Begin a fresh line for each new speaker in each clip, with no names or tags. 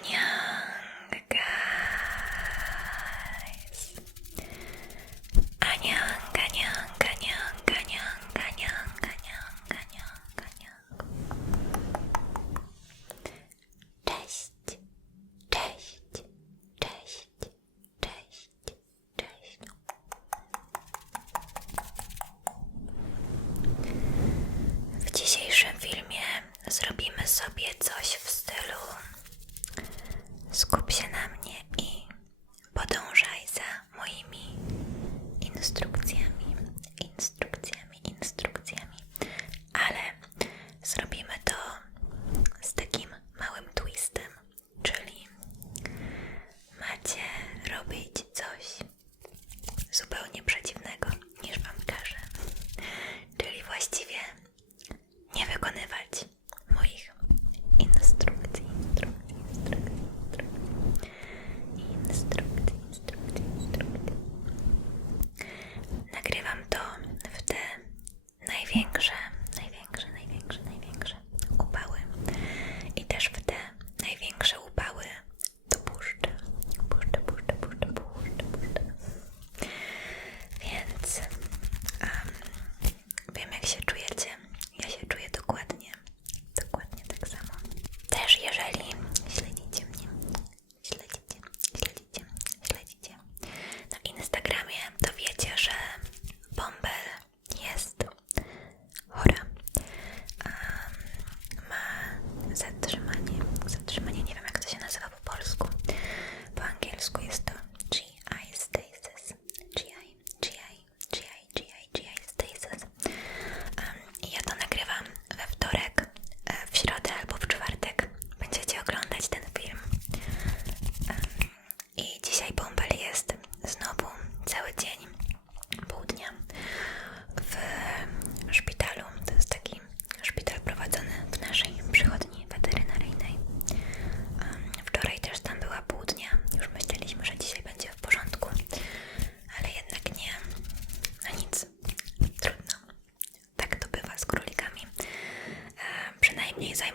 Aniang, knees. I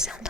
Sound